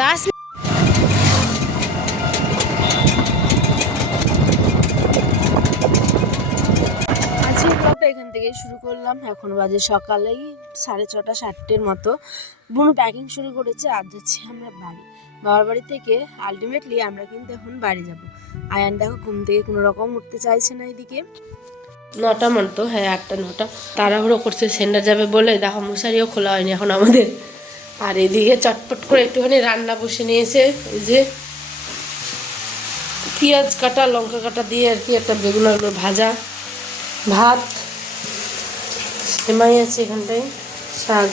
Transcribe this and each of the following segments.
যাস আজকের ব্লগটা এখান থেকেই শুরু করলাম। এখন বাজে সকালেই 6:30 7টের মতো। বুনু প্যাকিং শুরু করেছে, আর যাচ্ছি আমরা বাড়ি। বাবার বাড়ি থেকে আলটিমেটলি আমরা কিন্তু এখন বাড়ি যাব। আয়ান দেখো ঘুম থেকে কোনো রকম উঠতে চাইছে না। এদিকে 9টা মতো, হ্যাঁ 8টা 9টা, তাড়াহুড়ো করছে সেন্টার যাবে বলে। দেখো মশারিও খোলা হয়নি এখন আমাদের। আর এদিকে চটপট করে একটুখানি রান্না বসে নিয়েছে। এই যে পেঁয়াজ কাটা লঙ্কা কাটা দিয়ে আর কি একটা বেগুন আলুর ভাজা, ভাত, সেমাই আছে এখানটায়, শাক,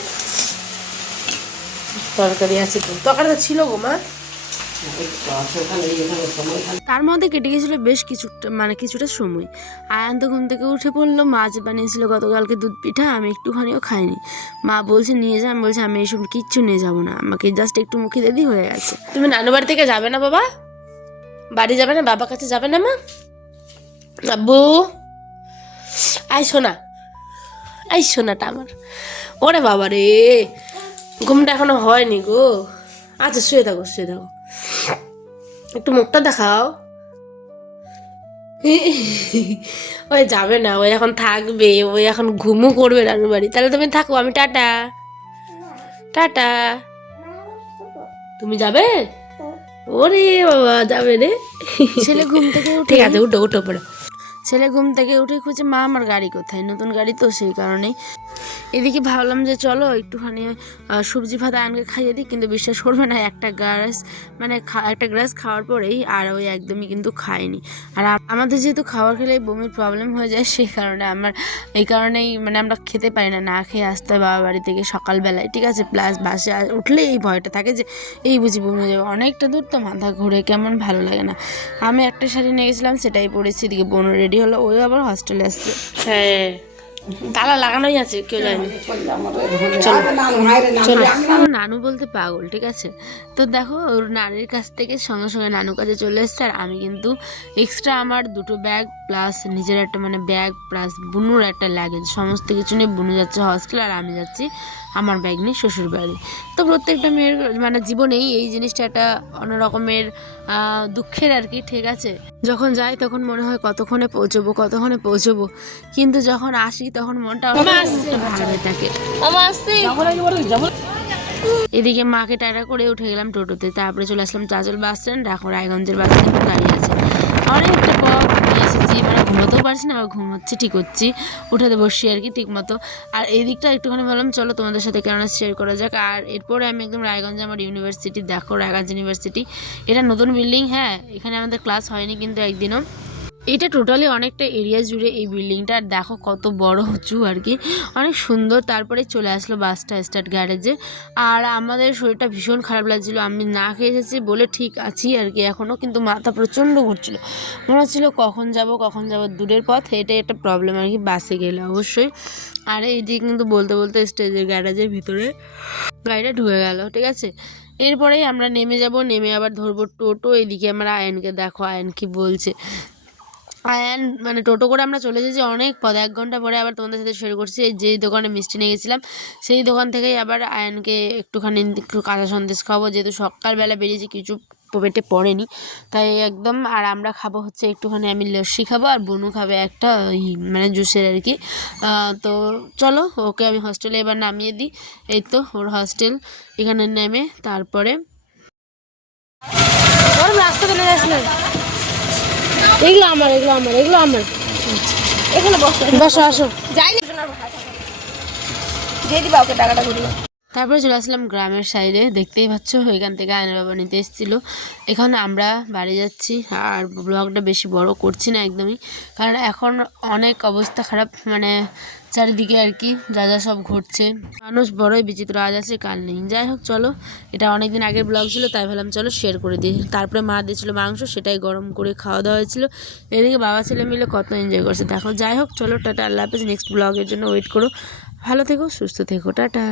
তরকারি আছে। তো তরকারিটা ছিল গো মা, তার মধ্যে কেটে গেছিলো বেশ কিছুটা সময়। আয়ান তো ঘুম থেকে উঠে পড়লো। মাছ বানিয়েছিল গতকালকে দুধ পিঠা, আমি একটুখানিও খাইনি। মা বলছে নিয়ে যা, আমি বলছি আমি এইসব কিচ্ছু নিয়ে যাবো না, আমাকে জাস্ট একটু মুখে দিদি হয়ে গেছে। তুমি নানু বাড়ি থেকে যাবে না বাবা? বাড়ি যাবে না, বাবার কাছে যাবে না মা? আব্বু আই শোনা, আই শোনাটা আমার। ওরে বাবা রে, ঘুমটা এখনো হয়নি গো। আচ্ছা শুয়ে থাকো শুয়ে থাকো, একটু মুখটা দেখাও। ওই যাবে না, ওই এখন থাকবে, ওই এখন ঘুমও করবে নানুর বাড়ি। তাহলে তুমি থাকো, আমি টাটা টাটা। তুমি যাবে? ওরে বাবা যাবে রে। ছেলে ঘুম থেকে উঠে, ঠিক আছে উঠো উঠো পড়ো। ছেলে ঘুম থেকে উঠে খুঁজে মা আমার গাড়ি কোথায়, নতুন গাড়ি তো সেই কারণেই। এদিকে ভাবলাম যে চলো একটুখানি সবজি ভাত আয়নকে খাইয়ে দিই, কিন্তু বিশ্বাস করবে না একটা গ্রাস খাওয়ার পরেই আর ওই একদমই কিন্তু খায়নি। আর আমাদের যেহেতু খাবার খেলে বমির প্রবলেম হয়ে যায়, সেই কারণে এই কারণেই আমরা খেতে পারি না, না খেয়ে আসতে হয় বাবা বাড়ি থেকে সকালবেলায়, ঠিক আছে। প্লাস বাসে উঠলে এই ভয়টা থাকে যে এই বুঝি বমি হয়ে যাবে, অনেকটা দূর তো, মাথা ঘুরে কেমন ভালো লাগে না। আমি একটা শাড়ি নিয়ে গেছিলাম, সেটাই পরেছি। এদিকে বোনও রেডি হলো, ওই আবার হস্টেলে আসছে। হ্যাঁ তালা লাগানোই আছে, কেউ যায়নি। নানু বলতে পাগল, ঠিক আছে। তো দেখো ওর নানির কাছ থেকে সঙ্গে সঙ্গে নানু কাছে চলে এসছে। আর আমি কিন্তু এক্সট্রা আমার 2টো ব্যাগ প্লাস নিজের একটা ব্যাগ প্লাস বুনুর একটা লাগেজ, সমস্ত কিছু নিয়ে বুনু যাচ্ছে হস্টেল, আর আমি যাচ্ছি আমার ব্যাগ নিয়ে শ্বশুর বাড়ি। তো প্রত্যেকটা মেয়ের জীবনেই এই জিনিসটা একটা অন্যরকমের দুঃখের আর কি, ঠিক আছে। যখন যাই তখন মনে হয় কতক্ষণে পৌঁছবো, কিন্তু যখন আসি তখন মনটা ভালো হয়ে থাকে। এদিকে মাকে টাটা করে উঠে গেলাম টোটোতে, তারপরে চলে আসলাম চাঁচল বাস স্ট্যান্ড। এখন রায়গঞ্জের বাস স্ট্যান্ড দাঁড়িয়ে আছে। অনেকটা পথ ঘুমিয়ে এসেছি, ঘুমোতেও পারছি না, আবার ঘুমোচ্ছি, ঠিক হচ্ছি, উঠে বসছি আর কি ঠিক মতো। আর এই দিকটা একটুখানি ভাবলাম চলো তোমাদের সাথে কেননা শেয়ার করা যাক। আর এরপরে আমি একদম রায়গঞ্জে আমার ইউনিভার্সিটি, দেখো রায়গঞ্জ ইউনিভার্সিটি, এটা নতুন বিল্ডিং। হ্যাঁ এখানে আমাদের ক্লাস হয়নি কিন্তু একদিনও। এটা টোটালি অনেকটা এরিয়া জুড়ে এই বিল্ডিংটা, আর দেখো কত বড় উঁচু আর কি, অনেক সুন্দর। তারপরে চলে আসলো বাসটা স্টার্ট গ্যারেজে। আর আমাদের শরীরটা ভীষণ খারাপ লাগছিল, আমি না খেয়ে এসেছি বলে ঠিক আছি আর কি এখনও, কিন্তু মাথা প্রচণ্ড ঘুরছিল, মনে হচ্ছিল কখন যাব দূরের পথ, এটাই একটা প্রবলেম আর কি বাসে গেলে অবশ্যই। আর এইদিকে কিন্তু বলতে বলতে স্টেজের গ্যারেজের ভিতরে গাড়িটা ঢুকে গেল, ঠিক আছে। এরপরেই আমরা নেমে যাব, নেমে আবার ধরবো টোটো। এদিকে আমরা আয়নকে দেখো, আয়ন কি বলছে। আয়ান টোটো করে আমরা চলে এসেছি অনেক পথ, 1 ঘন্টা পরে আবার তোমাদের সাথে শেয়ার করছি। যেই দোকানে মিষ্টি নিয়ে গেছিলাম সেই দোকান থেকেই আবার আয়ানকে একটু কাঁচা সন্দেশ খাবো, যেহেতু সকালবেলা বেরিয়েছি, কিছু পেটে পড়েনি তাই একদম। আর আমরা খাবো হচ্ছে একটুখানি, আমি লস্যি খাবো আর বনু খাবে একটা ওই জুসের আর কি। তো চলো ওকে আমি হস্টেলে এবার নামিয়ে দিই। এই তো ওর হস্টেল, এখানে নেমে তারপরে রাস্তা চলে আসলেন। এগুলো আমার এখানে বসো আসো। তারপরে চলে আসলাম গ্রামের সাইডে, দেখতেই পাচ্ছ এখান থেকে আয়নের বাবা নিতে এসেছিলো। এখানে আমরা বাড়ি যাচ্ছি, আর ব্লগটা বেশি বড় করছি না একদমই, কারণ এখন অনেক অবস্থা খারাপ চারিদিকে আর কি, যা যা সব ঘটছে, মানুষ বড়ই বিচিত্র, আজ আছে কাল নেই। যাই হোক চলো, এটা অনেকদিন আগের ব্লগ ছিল তাই ভাবলাম চলো শেয়ার করে দিই। তারপরে মা দিয়েছিল মাংস, সেটাই গরম করে খাওয়া দাওয়া হয়েছিল। এদিকে বাবা ছেলে মিলে কত এনজয় করছে দেখো। যাই হোক চলো টাটা, আল্লাহ হাফেজ। নেক্সট ব্লগের জন্য ওয়েট করো। ভালো থেকো, সুস্থ থেকো, টাটা।